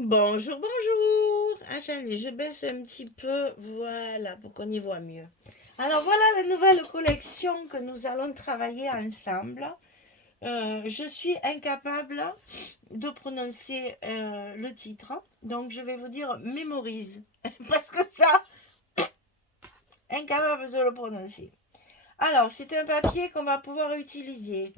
Bonjour, bonjour. Attendez, je baisse un petit peu, voilà, pour qu'on y voit mieux. Alors voilà la nouvelle collection que nous allons travailler ensemble. Je suis incapable de prononcer le titre, donc je vais vous dire mémorise, parce que ça, incapable de le prononcer. Alors, c'est un papier qu'on va pouvoir utiliser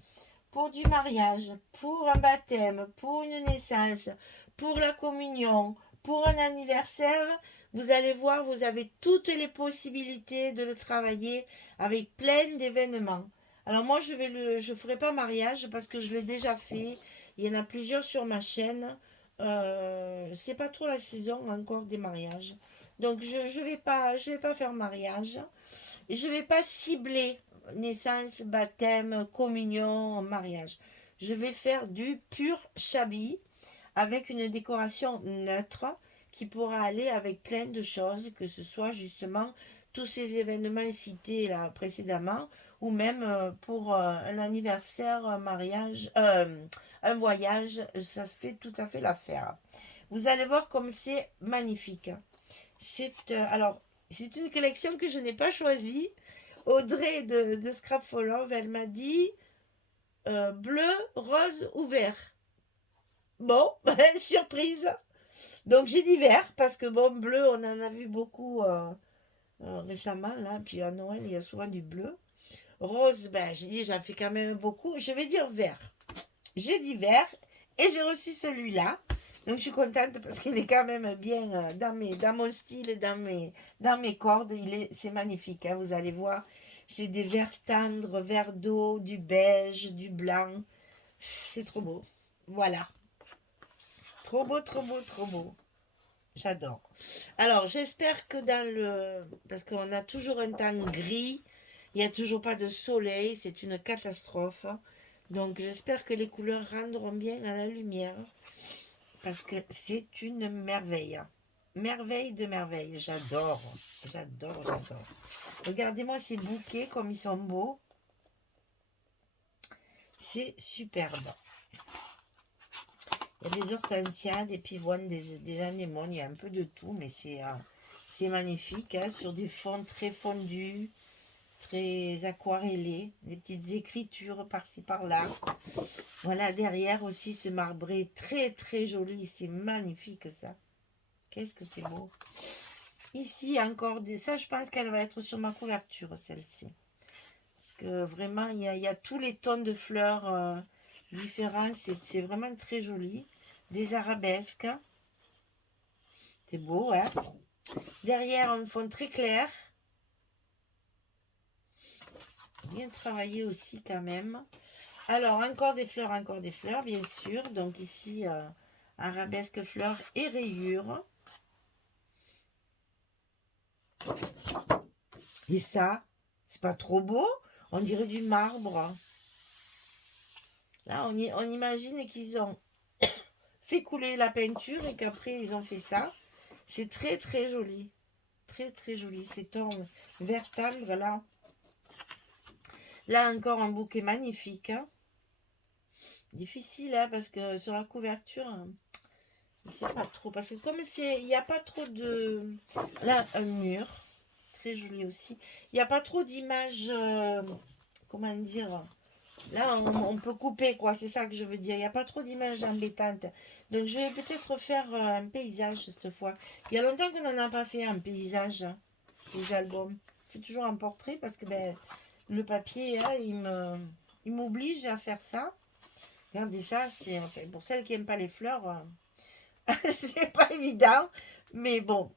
pour du mariage, pour un baptême, pour une naissance, pour la communion, pour un anniversaire. Vous allez voir, vous avez toutes les possibilités de le travailler avec plein d'événements. Alors moi, je ferai pas mariage parce que je l'ai déjà fait. Il y en a plusieurs sur ma chaîne. C'est pas trop la saison encore des mariages. Donc je vais pas faire mariage. Et je vais pas cibler naissance, baptême, communion, mariage. Je vais faire du pur chabi avec une décoration neutre qui pourra aller avec plein de choses, que ce soit justement tous ces événements cités là précédemment, ou même pour un anniversaire, un mariage, un voyage, ça fait tout à fait l'affaire. Vous allez voir comme c'est magnifique. Alors, c'est une collection que je n'ai pas choisie. Audrey de Scrap for Love, elle m'a dit bleu, rose ou vert. Bon, surprise. Donc j'ai dit vert parce que bon, bleu, on en a vu beaucoup récemment là. Puis à Noël, il y a souvent du bleu. Rose, ben j'ai dit j'en fais quand même beaucoup. Je vais dire vert. J'ai dit vert et j'ai reçu celui-là. Donc je suis contente parce qu'il est quand même bien dans mon style et dans mes cordes. C'est magnifique, hein, vous allez voir. C'est des verts tendres, vert d'eau, du beige, du blanc. C'est trop beau. Voilà. Trop beau, trop beau, trop beau. J'adore. Alors j'espère que dans le... Parce qu'on a toujours un temps gris. Il n'y a toujours pas de soleil. C'est une catastrophe. Donc j'espère que les couleurs rendront bien à la lumière. Parce que c'est une merveille. Merveille de merveille. J'adore. J'adore, j'adore. Regardez-moi ces bouquets comme ils sont beaux. C'est superbe. Il y a des hortensias, des pivoines, des anémones. Il y a un peu de tout, mais c'est magnifique. Hein, sur des fonds très fondus, très aquarellés. Des petites écritures par-ci par-là. Voilà, derrière aussi ce marbré très très joli. C'est magnifique ça. Qu'est-ce que c'est beau. Ici, encore des... Ça, je pense qu'elle va être sur ma couverture, celle-ci. Parce que vraiment, il y a tous les tons de fleurs différents. C'est vraiment très joli. Des arabesques. C'est beau, hein. Derrière, un fond très clair. Bien travaillé aussi, quand même. Alors, encore des fleurs, bien sûr. Donc ici, arabesque, fleurs et rayures. Et ça, c'est pas trop beau? On dirait du marbre. Là, on imagine qu'ils ont fait couler la peinture et qu'après, ils ont fait ça. C'est très, très joli. Très, très joli. C'est ton vert tendre, là. Là, encore un bouquet magnifique. Hein. Difficile, hein, parce que sur la couverture, je sais pas trop. Parce que comme c'est... Il n'y a pas trop de... Là, un mur. Très joli aussi. Il n'y a pas trop d'images... comment dire? Là, on peut couper, quoi. C'est ça que je veux dire. Il n'y a pas trop d'images embêtantes. Donc, je vais peut-être faire un paysage cette fois. Il y a longtemps qu'on n'en a pas fait un paysage, hein, les albums. C'est toujours un portrait parce que ben, le papier, hein, il m'oblige à faire ça. Regardez ça, c'est enfin, pour celles qui n'aiment pas les fleurs, c'est pas évident. Mais bon,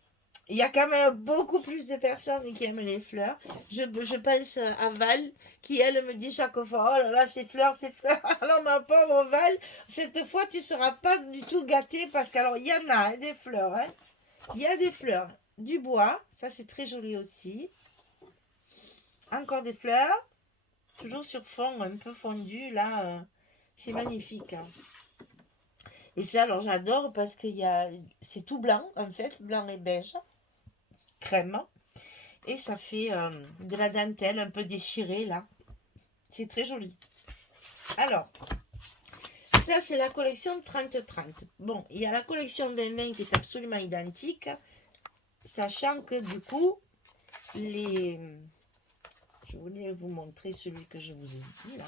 il y a quand même beaucoup plus de personnes qui aiment les fleurs. Je pense à Val, qui elle me dit chaque fois, oh là là, ces fleurs, ces fleurs. Alors ma pauvre Val, cette fois tu ne seras pas du tout gâtée parce qu'alors il y en a hein, des fleurs. Hein. Il y a des fleurs, du bois, ça c'est très joli aussi. Encore des fleurs, toujours sur fond un peu fondu là. C'est magnifique. Hein. Et ça alors j'adore parce que c'est tout blanc en fait, blanc et beige, crème. Et ça fait de la dentelle un peu déchirée là. C'est très joli. Alors, Ça, c'est la collection 30-30. Bon, il y a la collection 20-20 qui est absolument identique, sachant que du coup, les... Je voulais vous montrer celui que je vous ai dit là.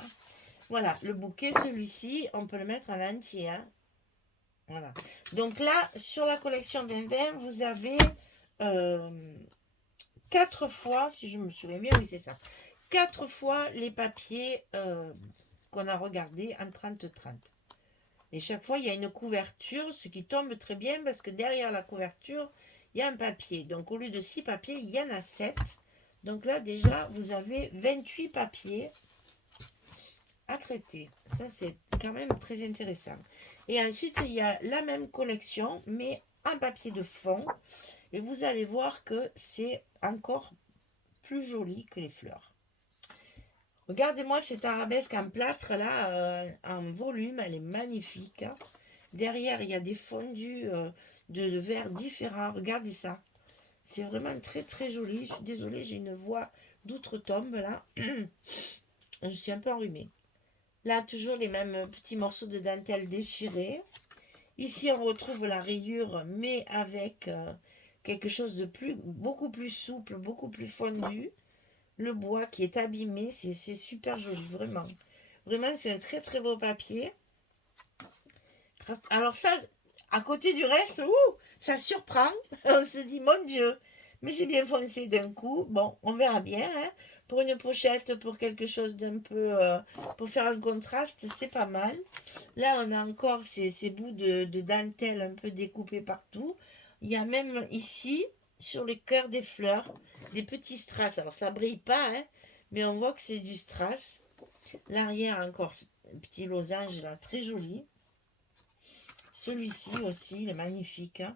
Voilà, le bouquet, celui-ci, on peut le mettre en entier. Hein. Voilà. Donc là, sur la collection 20-20, vous avez 4 fois, si je me souviens bien, oui c'est ça, 4 fois les papiers qu'on a regardés en 30-30. Et chaque fois, il y a une couverture, ce qui tombe très bien parce que derrière la couverture, il y a un papier. Donc au lieu de 6 papiers, il y en a 7. Donc là, déjà, vous avez 28 papiers à traiter. Ça, c'est quand même très intéressant. Et ensuite, il y a la même collection, mais en papier de fond. Et vous allez voir que c'est encore plus joli que les fleurs. Regardez-moi cette arabesque en plâtre, là, en volume. Elle est magnifique. Hein. Derrière, il y a des fondus de verre différents. Regardez ça. C'est vraiment très, très joli. Je suis désolée, j'ai une voix d'outre-tombe, là. Je suis un peu enrhumée. Là, toujours les mêmes petits morceaux de dentelle déchirés. Ici, on retrouve la rayure, mais avec quelque chose de beaucoup plus souple, beaucoup plus fondu. Le bois qui est abîmé, c'est super joli, vraiment. Vraiment, c'est un très, très beau papier. Alors ça, à côté du reste, ça surprend. On se dit, mon Dieu, mais c'est bien foncé d'un coup. Bon, on verra bien. Hein. Pour une pochette, pour quelque chose d'un peu... pour faire un contraste, c'est pas mal. Là, on a encore ces bouts de dentelle un peu découpés partout. Il y a même ici, sur le cœur des fleurs, des petits strass. Alors, ça brille pas, hein, mais on voit que c'est du strass. L'arrière, encore un petit losange, là, très joli. Celui-ci aussi, il est magnifique. Hein.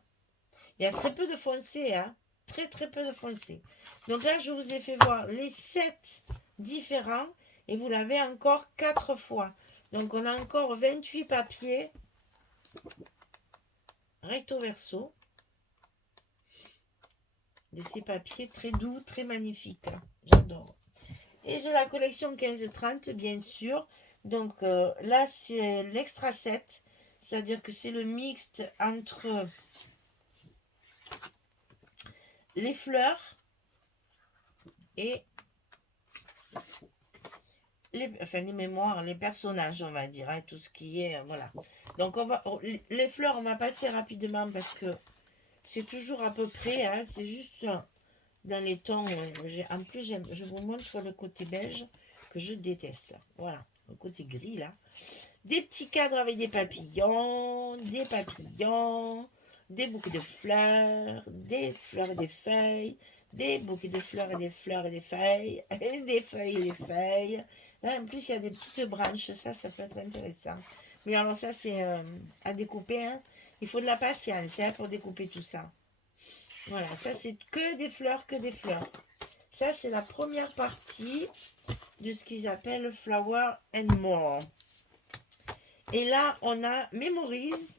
Il y a très peu de foncé, hein. Très très peu de foncé. Donc là, je vous ai fait voir les 7 différents et vous l'avez encore 4 fois. Donc on a encore 28 papiers recto verso. De ces papiers très doux, très magnifiques. J'adore. Et j'ai la collection 15-30, bien sûr. Donc là, c'est l'extra 7. C'est-à-dire que c'est le mixte entre les fleurs et les mémoires, les personnages, on va dire, hein, tout ce qui est, voilà. Donc, les fleurs, on va passer rapidement parce que c'est toujours à peu près, hein, c'est juste dans les tons. En plus, je vous montre le côté beige que je déteste. Voilà, le côté gris, là. Des petits cadres avec des papillons, des bouquets de fleurs, des fleurs et des feuilles, des bouquets de fleurs et des fleurs et des feuilles, et des feuilles et des feuilles. Là, en plus, il y a des petites branches, ça peut être intéressant. Mais alors ça, c'est à découper. Hein. Il faut de la patience hein, pour découper tout ça. Voilà, ça, c'est que des fleurs, que des fleurs. Ça, c'est la première partie de ce qu'ils appellent Flower and More. Et là, on a Memories.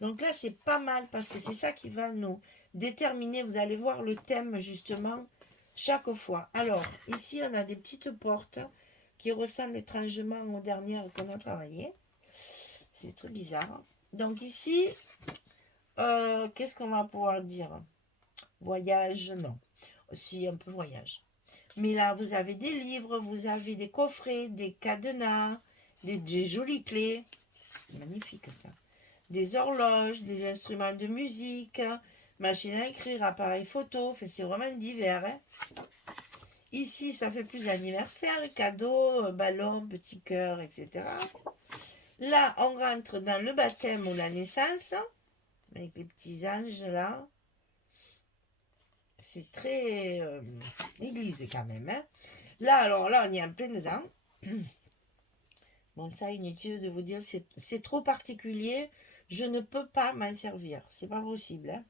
Donc là, c'est pas mal parce que c'est ça qui va nous déterminer. Vous allez voir le thème justement chaque fois. Alors, ici, on a des petites portes qui ressemblent étrangement aux dernières qu'on a travaillées. C'est très bizarre. Donc ici, qu'est-ce qu'on va pouvoir dire? Voyage, non. Aussi un peu voyage. Mais là, vous avez des livres, vous avez des coffrets, des cadenas, des jolies clés. C'est magnifique ça. Des horloges, des instruments de musique, machine à écrire, appareil photo. C'est vraiment divers. Hein. Ici, ça fait plus anniversaire, cadeaux, ballons, petits cœurs, etc. Là, on rentre dans le baptême ou la naissance, avec les petits anges là. C'est très église quand même. Hein. Là, alors là, on est en plein dedans. Bon, ça, inutile de vous dire, c'est trop particulier. Je ne peux pas m'en servir. C'est pas possible. Hein.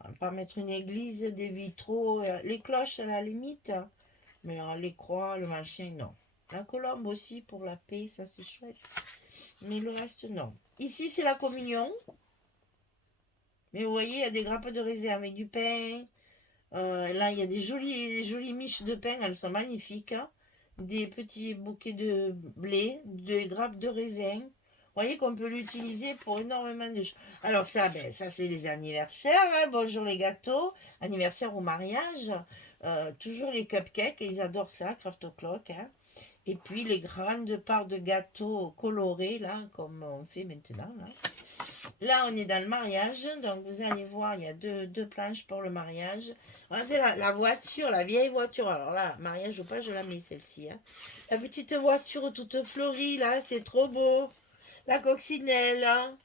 On va pas mettre une église, des vitraux, les cloches à la limite. Mais les croix, le machin, non. La colombe aussi pour la paix, ça c'est chouette. Mais le reste, non. Ici, c'est la communion. Mais vous voyez, il y a des grappes de raisin avec du pain. Là, il y a des jolies miches de pain. Elles sont magnifiques. Hein. Des petits bouquets de blé, des grappes de raisin. voyez qu'on peut l'utiliser pour énormément de choses. Alors ça, ben, ça c'est les anniversaires. Hein. Bonjour les gâteaux, anniversaire ou mariage. Toujours les cupcakes, ils adorent ça, Craft O'Clock. Hein. Et puis les grandes parts de gâteaux colorés, là, comme on fait maintenant. Là, on est dans le mariage. Donc, vous allez voir, il y a deux planches pour le mariage. Regardez la voiture, la vieille voiture. Alors là, mariage ou pas, je la mets celle-ci. Hein. La petite voiture toute fleurie, là, c'est trop beau. La coccinelle. Hein.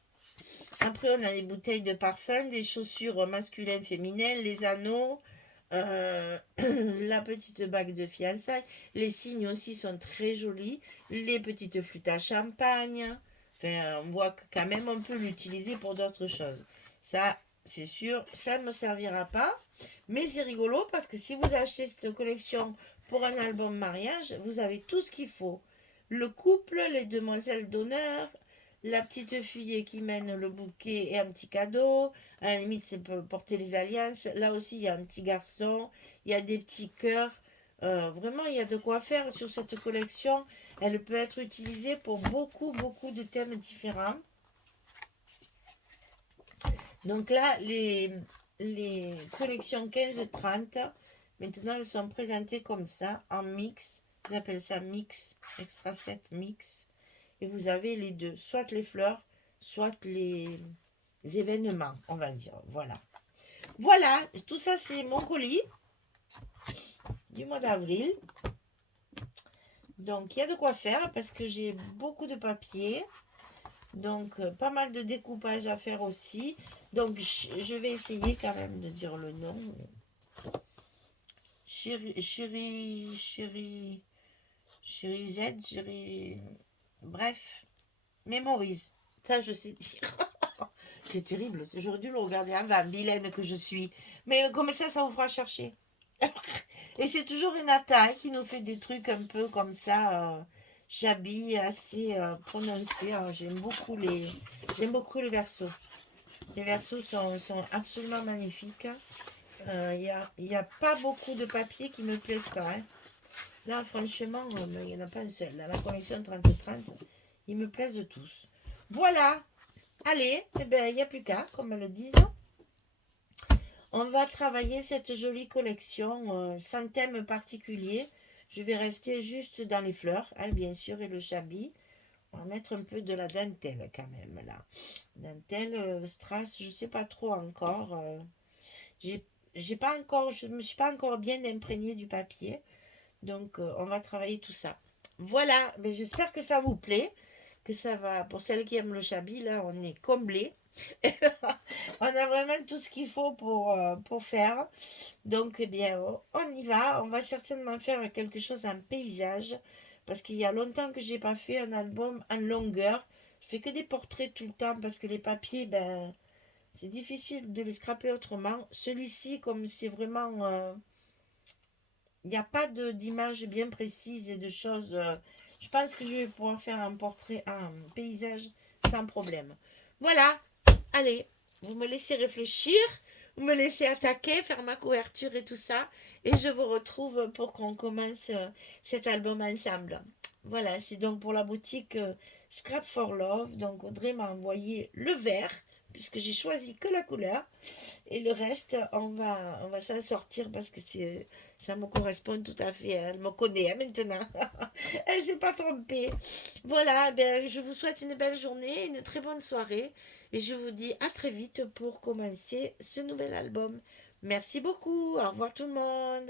Après, on a les bouteilles de parfum, des chaussures masculines, féminines, les anneaux, la petite bague de fiançailles. Les signes aussi sont très jolis. Les petites flûtes à champagne. Enfin, on voit que quand même on peut l'utiliser pour d'autres choses. Ça, c'est sûr, ça ne me servira pas. Mais c'est rigolo parce que si vous achetez cette collection pour un album mariage, vous avez tout ce qu'il faut. Le couple, les demoiselles d'honneur, la petite fille qui mène le bouquet et un petit cadeau. À la limite, c'est pour porter les alliances. Là aussi, il y a un petit garçon. Il y a des petits cœurs. Vraiment, il y a de quoi faire sur cette collection. Elle peut être utilisée pour beaucoup, beaucoup de thèmes différents. Donc là, les collections 15-30, maintenant, elles sont présentées comme ça, en mix. J'appelle ça mix, extra set mix. Et vous avez les deux, soit les fleurs, soit les événements, on va dire. Voilà. Voilà, tout ça, c'est mon colis du mois d'avril. Donc, il y a de quoi faire parce que j'ai beaucoup de papier. Donc, pas mal de découpage à faire aussi. Donc, je vais essayer quand même de dire le nom. Chérie Z, chérie... Bref, mémorise. Ça, je sais dire. C'est terrible. J'aurais dû le regarder avant, vilaine que je suis. Mais comme ça vous fera chercher. Et c'est toujours Renata hein, qui nous fait des trucs un peu comme ça, shabby, assez prononcés. J'aime beaucoup les versos. Les versos sont absolument magnifiques. Il y a pas beaucoup de papiers qui me plaisent pas. Hein. Là, franchement, il n'y en a pas un seul. Dans la collection 30-30, ils me plaisent tous. Voilà. Allez, eh ben, il n'y a plus qu'à, comme le disent. On va travailler cette jolie collection sans thème particulier. Je vais rester juste dans les fleurs, hein, bien sûr, et le chablis. On va mettre un peu de la dentelle quand même, là. Dentelle, strass, je ne sais pas trop encore. J'ai pas encore, je ne me suis pas encore bien imprégnée du papier. Donc, on va travailler tout ça. Voilà, mais j'espère que ça vous plaît. Que ça va, pour celles qui aiment le chablis, là, on est comblés. On a vraiment tout ce qu'il faut pour faire. Donc, eh bien, on y va. On va certainement faire quelque chose en paysage. Parce qu'il y a longtemps que j'ai pas fait un album en longueur. Je fais que des portraits tout le temps parce que les papiers, ben, c'est difficile de les scraper autrement. Celui-ci, comme c'est vraiment... il n'y a pas d'image bien précise et de choses... je pense que je vais pouvoir faire un portrait, un paysage sans problème. Voilà. Allez, vous me laissez réfléchir, vous me laissez attaquer, faire ma couverture et tout ça. Et je vous retrouve pour qu'on commence cet album ensemble. Voilà, c'est donc pour la boutique Scrap for Love. Donc Audrey m'a envoyé le vert, puisque j'ai choisi que la couleur. Et le reste, on va s'en sortir parce que ça me correspond tout à fait. Elle me connaît hein, maintenant. Elle ne s'est pas trompée. Voilà, ben, je vous souhaite une belle journée, une très bonne soirée. Et je vous dis à très vite pour commencer ce nouvel album. Merci beaucoup. Au revoir tout le monde.